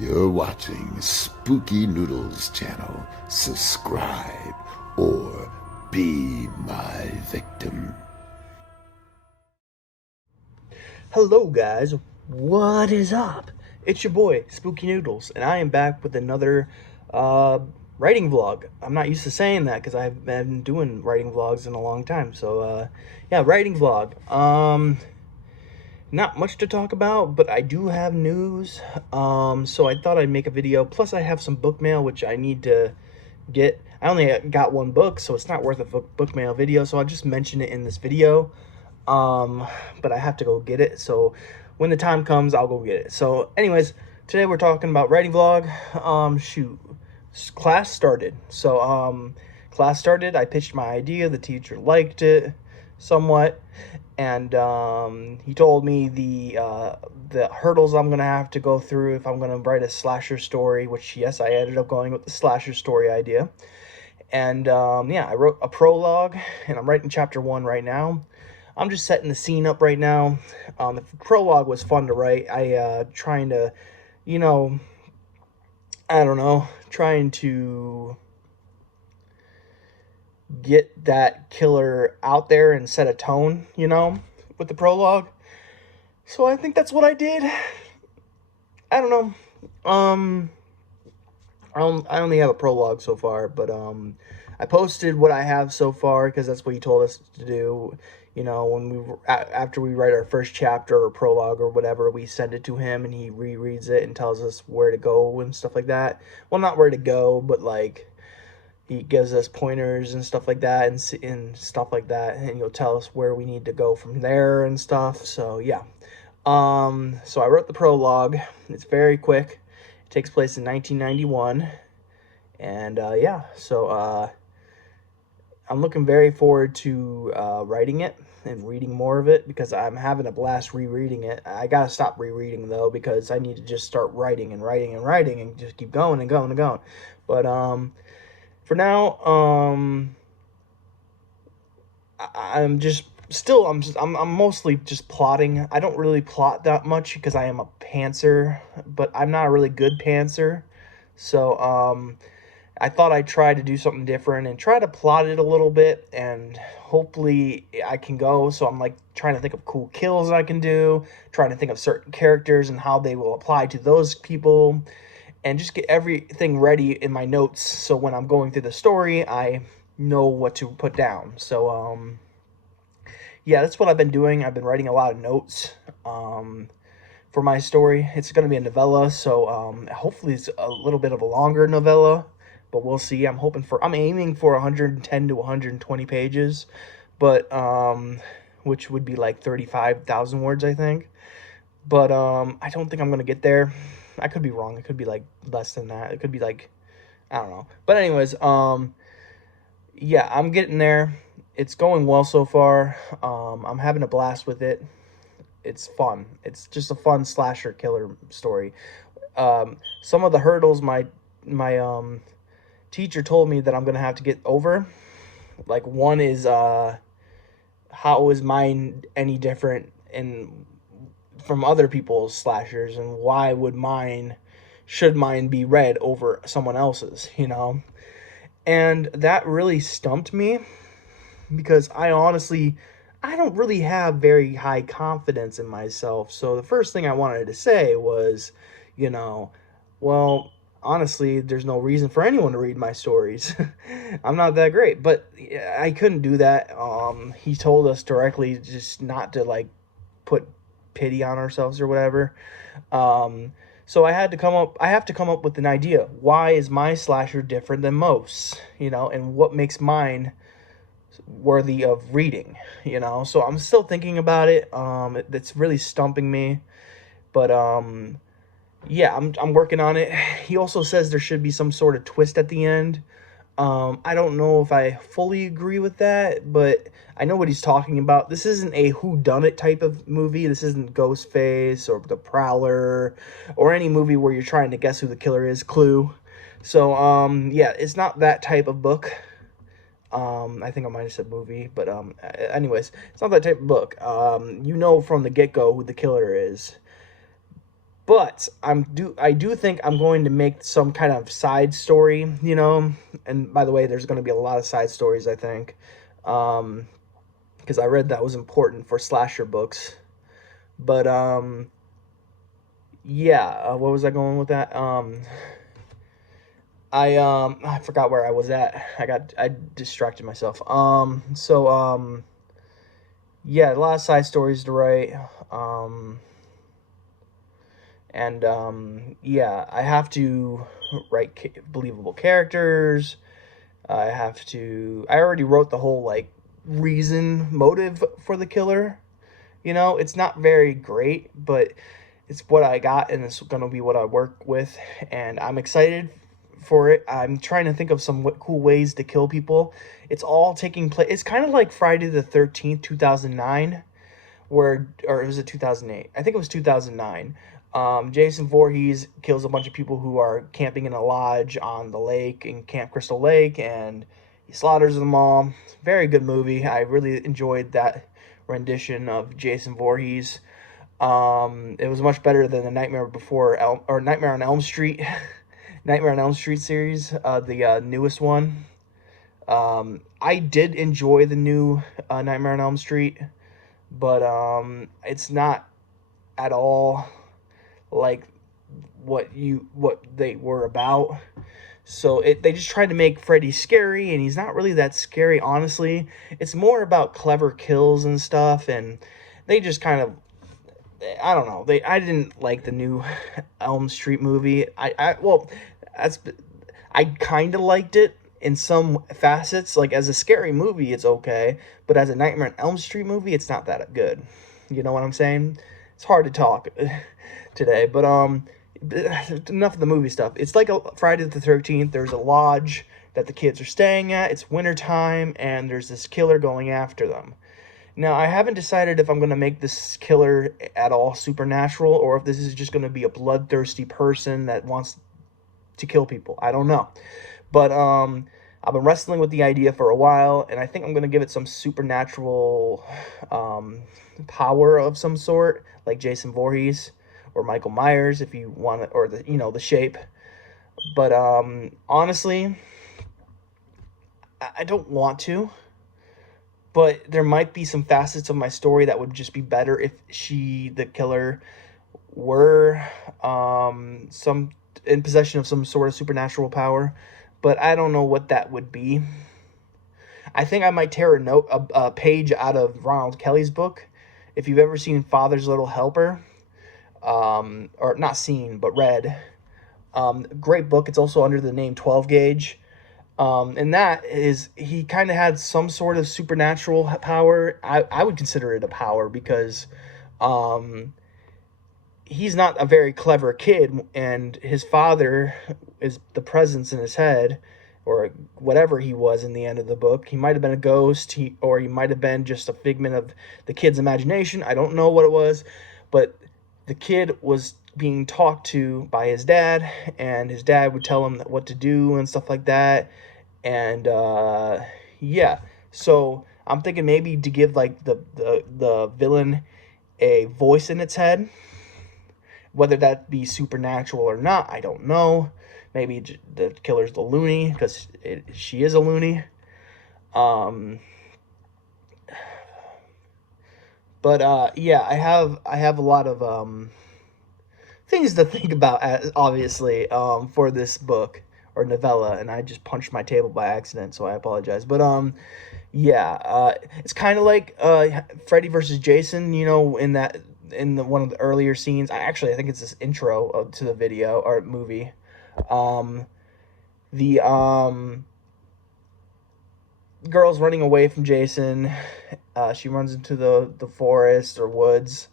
You're watching Spooky Noodles channel. Subscribe or be my victim. Hello guys, what is up? It's your boy, Spooky Noodles, and I am back with another writing vlog. I'm not used to saying that because I've been doing writing vlogs in a long time. So yeah, writing vlog. Not much to talk about, but I do have news. So I thought I'd make a video. Plus I have some book mail which I need to get. I only got one book, so it's not worth a book mail video, so I'll just mention it in this video. But I have to go get it, so when the time comes I'll go get it. So anyways, today we're talking about writing vlog. Shoot, class started. So class started, I pitched my idea, the teacher liked it somewhat, and he told me the hurdles I'm gonna have to go through if I'm gonna write a slasher story, which yes, I ended up going with the slasher story idea. And yeah, I wrote a prologue, and I'm writing chapter 1 right now. I'm just setting the scene up right now. The prologue was fun to write. Trying to, you know, I don't know, trying to get that killer out there and set a tone, with the prologue. So I think that's what I did. I don't know. I only have a prologue so far, but I posted what I have so far because that's what he told us to do. When after we write our first chapter or prologue or whatever, we send it to him and he rereads it and tells us where to go and stuff like that. Well, not where to go, but like he gives us pointers and stuff like that, and stuff like that, and he'll tell us where we need to go from there and stuff. So yeah. So I wrote the prologue. It's very quick. It takes place in 1991, and yeah. So I'm looking very forward to writing it and reading more of it because I'm having a blast rereading it. I gotta stop rereading though because I need to just start writing and writing and writing and just keep going and going and going. But for now, I'm just still I'm mostly just plotting. I don't really plot that much because I am a pantser, but I'm not a really good pantser. So I thought I'd try to do something different and try to plot it a little bit, and hopefully I can go. So I'm like trying to think of cool kills I can do, trying to think of certain characters and how they will apply to those people, and just get everything ready in my notes so when I'm going through the story I know what to put down. So yeah, that's what I've been doing. I've been writing a lot of notes for my story. It's going to be a novella, so hopefully it's a little bit of a longer novella, but we'll see. I'm aiming for 110 to 120 pages, but which would be like 35,000 words, I think. But I don't think I'm going to get there. I could be wrong. It could be like less than that. It could be like, I don't know. But anyways, yeah, I'm getting there. It's going well so far. I'm having a blast with it. It's fun. It's just a fun slasher killer story. Some of the hurdles my teacher told me that I'm gonna have to get over. Like one is how is mine any different in from other people's slashers, and why would should mine be read over someone else's? And that really stumped me because I don't really have very high confidence in myself. So the first thing I wanted to say was, you know, well, honestly, there's no reason for anyone to read my stories. I'm not that great, but I couldn't do that. He told us directly just not to like put pity on ourselves or whatever. So I have to come up with an idea. Why is my slasher different than most? And what makes mine worthy of reading. So I'm still thinking about it. It's really stumping me, but yeah, I'm working on it. He also says there should be some sort of twist at the end. I don't know if I fully agree with that, but I know what he's talking about. This isn't a whodunit type of movie. This isn't Ghostface or The Prowler or any movie where you're trying to guess who the killer is, Clue. So yeah, it's not that type of book. I think I might have said movie, but anyways, it's not that type of book. From the get-go who the killer is. But I do think I'm going to make some kind of side story, you know. And by the way, there's going to be a lot of side stories, I think, because I read that was important for slasher books. But yeah, what was I going with that? I forgot where I was at. I distracted myself. Yeah, a lot of side stories to write. And yeah, I have to write believable characters. I already wrote the whole like motive for the killer. You know, it's not very great, but it's what I got, and it's gonna be what I work with, and I'm excited for it. I'm trying to think of some cool ways to kill people. It's all taking place. It's kind of like Friday the 13th, 2009, or was it 2008? I think it was 2009. Jason Voorhees kills a bunch of people who are camping in a lodge on the lake in Camp Crystal Lake, and he slaughters them all. Very good movie. I really enjoyed that rendition of Jason Voorhees. It was much better than the Nightmare on Elm Street, Nightmare on Elm Street series, the newest one. I did enjoy the new Nightmare on Elm Street, but it's not at all like what they were about. So they just tried to make Freddy scary, and he's not really that scary, honestly. It's more about clever kills and stuff, and they just kind of, I don't know. I didn't like the new Elm Street movie. I kind of liked it in some facets. Like as a scary movie, it's okay, but as a Nightmare on Elm Street movie, it's not that good. You know what I'm saying? It's hard to talk today, but enough of the movie stuff. It's like a Friday the 13th. There's a lodge that the kids are staying at. It's wintertime, and there's this killer going after them. Now, I haven't decided if I'm going to make this killer at all supernatural, or if this is just going to be a bloodthirsty person that wants to kill people. I don't know. But I've been wrestling with the idea for a while, and I think I'm going to give it some supernatural power of some sort, like Jason Voorhees or Michael Myers, if you want it, or the Shape. But honestly, I don't want to. But there might be some facets of my story that would just be better if the killer, were some in possession of some sort of supernatural power. But I don't know what that would be. I think I might tear a page out of Ronald Kelly's book. If you've ever seen Father's Little Helper, or not seen, but read, great book. It's also under the name 12 Gauge. And that is, he kind of had some sort of supernatural power. I would consider it a power because he's not a very clever kid, and his father is the presence in his head, or whatever he was in the end of the book. He might have been a ghost, or he might have been just a figment of the kid's imagination. I don't know what it was, but the kid was being talked to by his dad, and his dad would tell him what to do and stuff like that. And yeah, so I'm thinking maybe to give like the villain a voice in its head, whether that be supernatural or not, I don't know. Maybe the killer's the loony, because she is a loony. But yeah, I have a lot of things to think about, obviously, for this book or novella, and I just punched my table by accident, so I apologize. But yeah, it's kind of like Freddy versus Jason, in one of the earlier scenes. I think it's this intro to the video or movie. The girl's running away from Jason. She runs into the forest or woods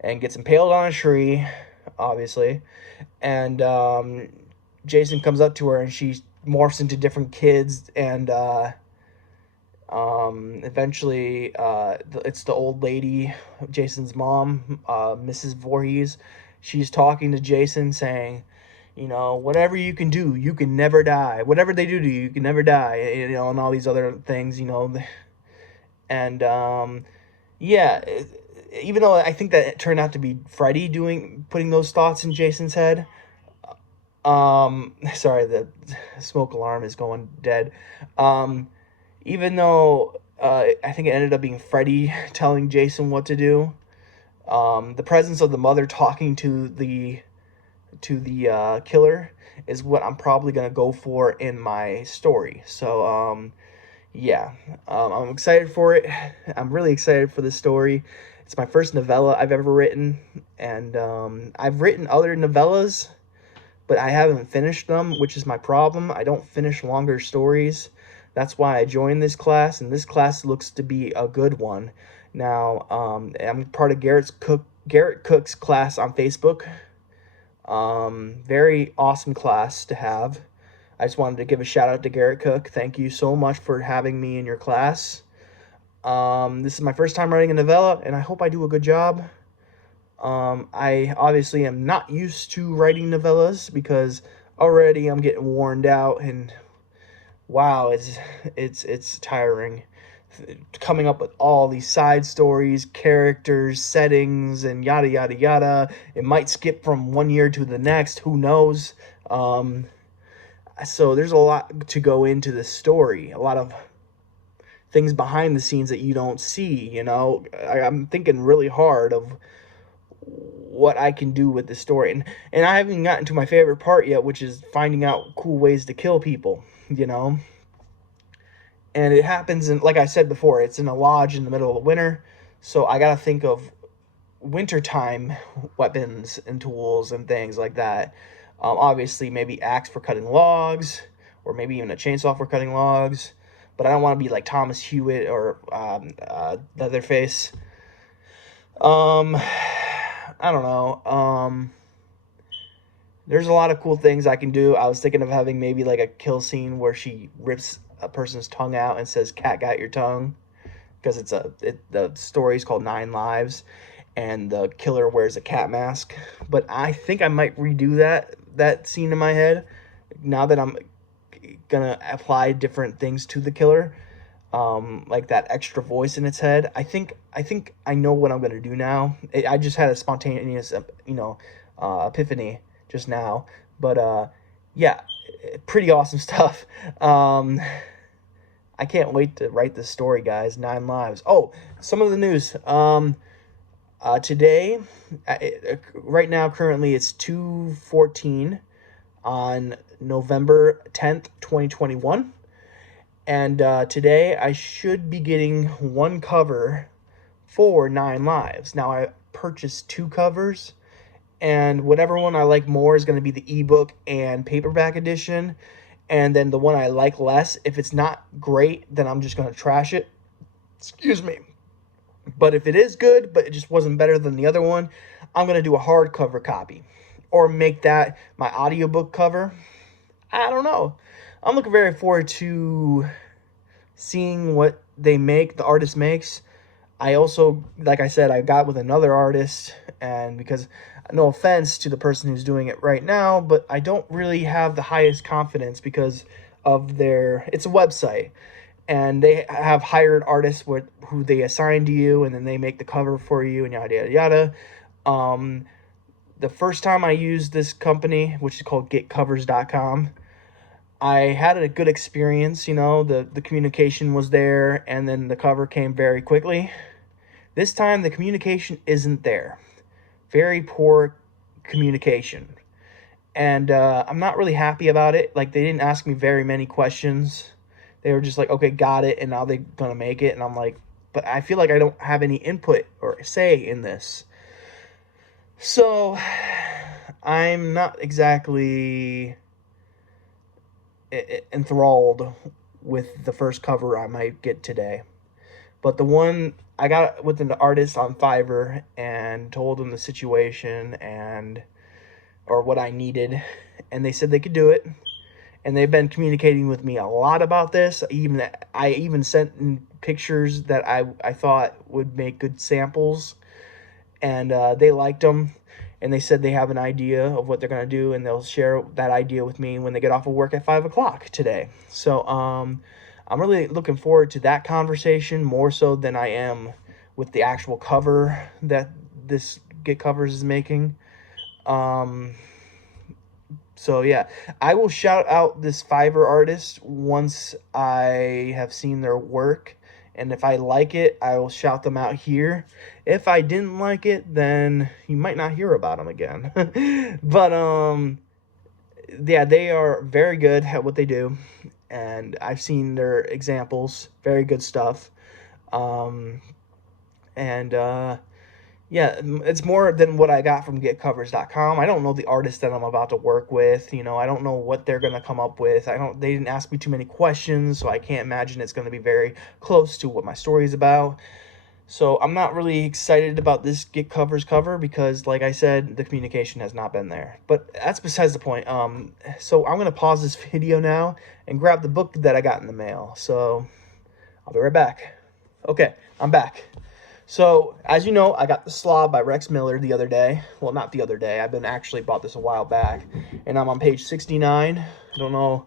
and gets impaled on a tree, obviously. And Jason comes up to her, and she morphs into different kids, and eventually it's the old lady, Jason's mom, Mrs. Voorhees. She's talking to Jason, saying, whatever you can do, you can never die. Whatever they do to you, you can never die. And all these other things, and yeah, even though I think that it turned out to be Freddy putting those thoughts in Jason's head. Sorry, the smoke alarm is going dead. Even though I think it ended up being Freddy telling Jason what to do. The presence of the mother talking to the killer is what I'm probably gonna go for in my story. So yeah, I'm excited for it. I'm really excited for this story. It's my first novella I've ever written, and I've written other novellas, but I haven't finished them, which is my problem. I don't finish longer stories. That's why I joined this class, and this class looks to be a good one. Now, I'm part of Garrett Cook's class on Facebook. Very awesome class to have. I just wanted to give a shout out to Garrett Cook. Thank you so much for having me in your class. This is my first time writing a novella, and I hope I do a good job. I obviously am not used to writing novellas because already I'm getting worn out, and wow, it's tiring coming up with all these side stories, characters, settings, and yada yada yada. It might skip from one year to the next, who knows. So there's a lot to go into this story, a lot of things behind the scenes that you don't see, you know. I'm thinking really hard of what I can do with the story, and I haven't gotten to my favorite part yet, which is finding out cool ways to kill people, you know. And it happens in, like I said before, it's in a lodge in the middle of winter, so I gotta think of wintertime weapons and tools and things like that. Obviously, maybe axe for cutting logs, or maybe even a chainsaw for cutting logs. But I don't want to be like Thomas Hewitt or Leatherface. I don't know. There's a lot of cool things I can do. I was thinking of having maybe like a kill scene where she rips a person's tongue out and says, "Cat got your tongue," because the story's called 9 Lives, and the killer wears a cat mask. But I think I might redo that scene in my head now that I'm gonna apply different things to the killer, like that extra voice in its head. I think I know what I'm gonna do now. I just had a spontaneous, epiphany just now. But yeah, pretty awesome stuff. I can't wait to write this story, guys. 9 Lives. Oh, some of the news. Today, right now, currently it's 2:14 on November 10th, 2021. And today I should be getting one cover for 9 Lives. Now, I purchased 2 covers, and whatever one I like more is going to be the ebook and paperback edition. And then the one I like less, if it's not great, then I'm just going to trash it. Excuse me. But if it is good, but it just wasn't better than the other one, I'm going to do a hardcover copy. Or make that my audiobook cover. I don't know. I'm looking very forward to seeing what they make, the artist makes. I also, like I said, I got with another artist, and because, no offense to the person who's doing it right now, but I don't really have the highest confidence because of it's a website, and they have hired artists who they assign to you, and then they make the cover for you, and yada, yada, yada. The first time I used this company, which is called getcovers.com, I had a good experience. You know, the communication was there, and then the cover came very quickly. This time, the communication isn't there. Very poor communication. And I'm not really happy about it. Like, they didn't ask me very many questions. They were just like, okay, got it, and now they're going to make it. And I'm like, but I feel like I don't have any input or say in this. So, I'm not exactly enthralled with the first cover I might get today. But the one I got with an artist on Fiverr and told them the situation or what I needed, and they said they could do it. And they've been communicating with me a lot about this. I even sent in pictures that I thought would make good samples, and they liked them. And they said they have an idea of what they're going to do, and they'll share that idea with me when they get off of work at 5 o'clock today. So I'm really looking forward to that conversation more so than I am with the actual cover that this Get Covers is making. So yeah, I will shout out this Fiverr artist once I have seen their work, and if I like it, I will shout them out here. If I didn't like it, then you might not hear about them again. But yeah, they are very good at what they do, and I've seen their examples. Very good stuff. Um, and yeah, it's more than what I got from getcovers.com. I don't know the artist that I'm about to work with. You know, I don't know what they're going to come up with. They didn't ask me too many questions, so I can't imagine it's going to be very close to what my story is about. So I'm not really excited about this Get Covers cover because, like I said, the communication has not been there. But that's besides the point. So I'm going to pause this video now and grab the book that I got in the mail. So I'll be right back. Okay, I'm back. So, as you know, I got The Slob by Rex Miller the other day. Well, not the other day. I've been actually bought this a while back. And I'm on page 69. I don't know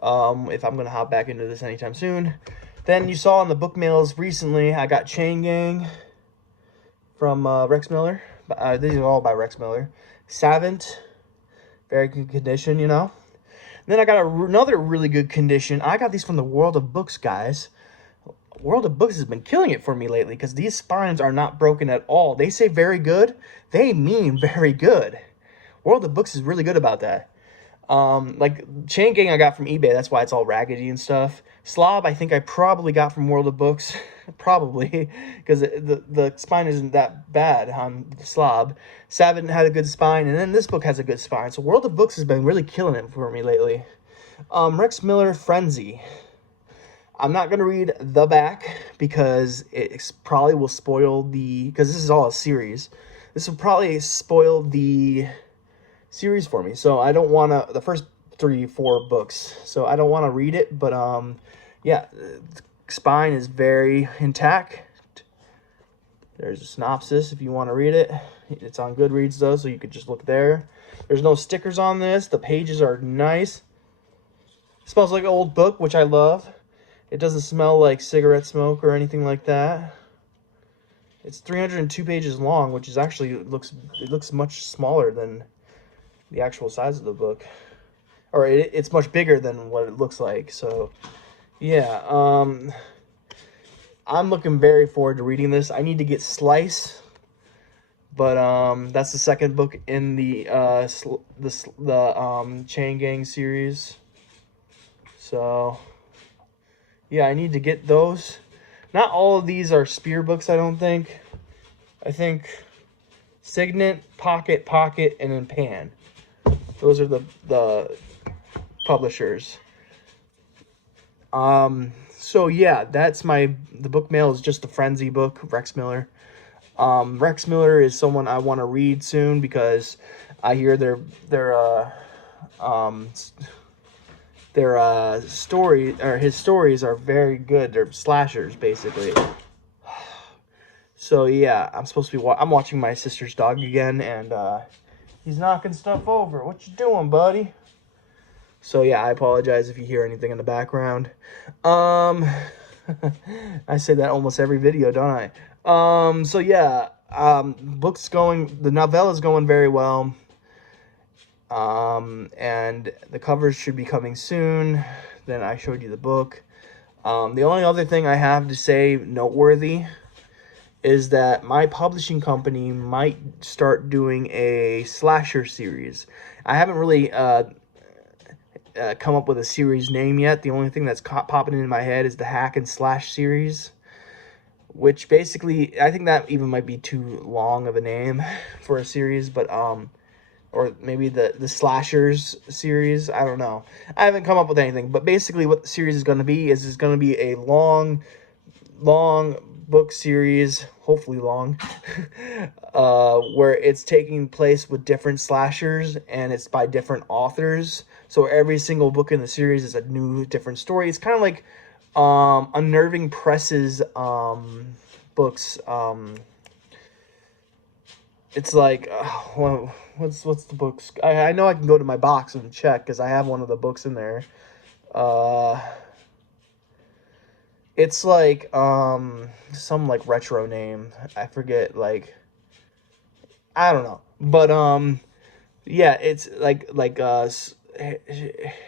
if I'm going to hop back into this anytime soon. Then you saw on the book mails recently, I got Chain Gang from Rex Miller. These are all by Rex Miller. Savant, very good condition, you know. Then I got another really good condition. I got these from the World of Books, guys. World of Books has been killing it for me lately because these spines are not broken at all. They say very good. They mean very good. World of Books is really good about that. Like Chain Gang I got from eBay. That's why it's all raggedy and stuff. Slob I think I probably got from World of Books. Probably. Because the spine isn't that bad on Slob. Savant had a good spine. And then this book has a good spine. So World of Books has been really killing it for me lately. Rex Miller Frenzy. I'm not going to read the back because it probably will spoil because this is all a series. This will probably spoil the series for me. So I don't want to, the first 3-4 books. So I don't want to read it, but yeah, the spine is very intact. There's a synopsis if you want to read it. It's on Goodreads though, so you could just look there. There's no stickers on this. The pages are nice. It smells like an old book, which I love. It doesn't smell like cigarette smoke or anything like that. It's 302 pages long, which is actually it looks much smaller than the actual size of the book, or it's much bigger than what it looks like. So, yeah, I'm looking very forward to reading this. I need to get Slice, but that's the second book in the Chain Gang series. So. Yeah, I need to get those. Not all of these are Spear books, I don't think. I think Signet, Pocket, and then Pan. Those are the publishers. So yeah, that's the book mail is just a Frenzy book, Rex Miller. Rex Miller is someone I want to read soon because I hear their story or his stories are very good. They're slashers basically. So yeah, I'm watching my sister's dog again, and he's knocking stuff over. What you doing, buddy? So yeah, I apologize if you hear anything in the background. I say that almost every video, don't I? So yeah, the novella's going very well. And the covers should be coming soon. Then I showed you the book. The only other thing I have to say noteworthy is that my publishing company might start doing a slasher series. I haven't really come up with a series name yet. The only thing that's popping in my head is the Hack and Slash series, which basically I think that even might be too long of a name for a series, but or maybe the Slashers series. I don't know. I haven't come up with anything. But basically what the series is going to be is it's going to be a long book series, hopefully long, where it's taking place with different slashers and it's by different authors. So every single book in the series is a new, different story. It's kind of like Unnerving Press's books. It's like, what's the books? I know I can go to my box and check because I have one of the books in there. It's like some like retro name. I forget, like, I don't know. But yeah, it's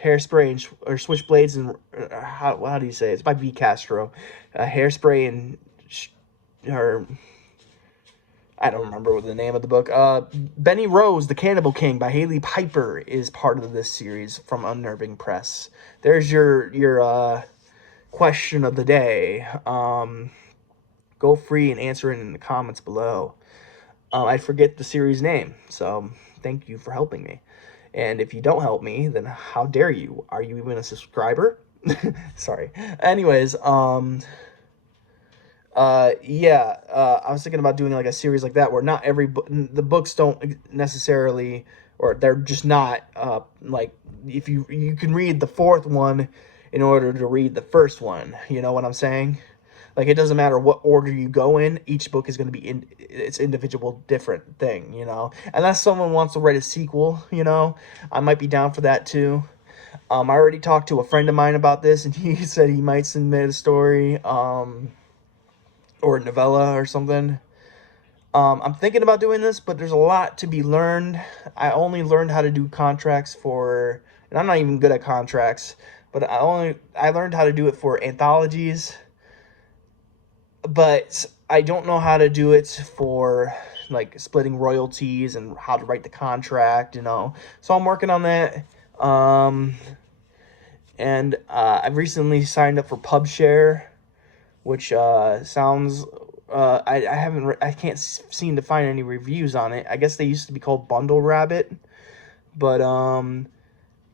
hairspray and or switchblades and how do you say it? It's by B Castro. Hairspray and or I don't remember what the name of the book. Benny Rose, The Cannibal King by Haley Piper is part of this series from Unnerving Press. There's your question of the day. Go free and answer it in the comments below. I forget the series name, so thank you for helping me. And if you don't help me, then how dare you? Are you even a subscriber? Sorry. Anyways, yeah, I was thinking about doing like a series like that where not every the books don't necessarily, or they're just not like, if you can read the fourth one in order to read the first one. You know what I'm saying? Like, it doesn't matter what order you go in, each book is going to be in its individual different thing, you know? Unless someone wants to write a sequel, you know? I might be down for that too. I already talked to a friend of mine about this, and he said he might submit a story, or a novella or something. I'm thinking about doing this, but there's a lot to be learned. I only learned how to do contracts for, and I'm not even good at contracts, but I learned how to do it for anthologies, but I don't know how to do it for like splitting royalties and how to write the contract, you know. So I'm working on that. And I've recently signed up for PubShare, which sounds I can't seem to find any reviews on it. I guess they used to be called Bundle Rabbit, but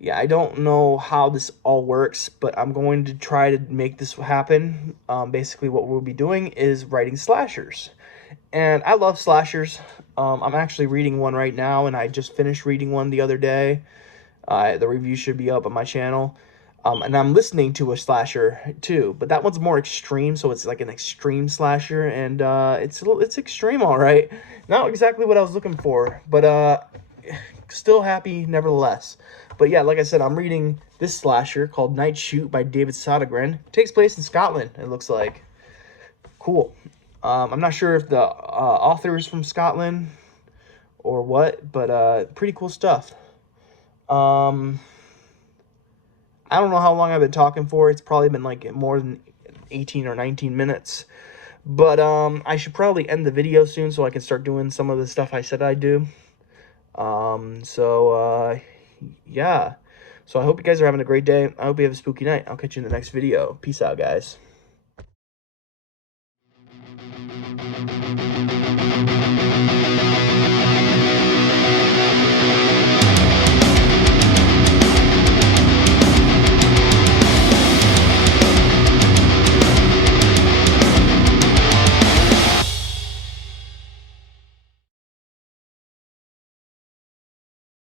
yeah, I don't know how this all works, but I'm going to try to make this happen. Basically, what we'll be doing is writing slashers. And I love slashers. I'm actually reading one right now, and I just finished reading one the other day. The review should be up on my channel. And I'm listening to a slasher too, but that one's more extreme, so it's like an extreme slasher, and it's extreme, all right. Not exactly what I was looking for, but still happy nevertheless. But yeah, like I said, I'm reading this slasher called Night Shoot by David Sodergren. It takes place in Scotland, it looks like. Cool. I'm not sure if the author is from Scotland or what, but pretty cool stuff. I don't know how long I've been talking for. It's probably been like more than 18 or 19 minutes. But I should probably end the video soon so I can start doing some of the stuff I said I'd do. Yeah. So I hope you guys are having a great day. I hope you have a spooky night. I'll catch you in the next video. Peace out, guys.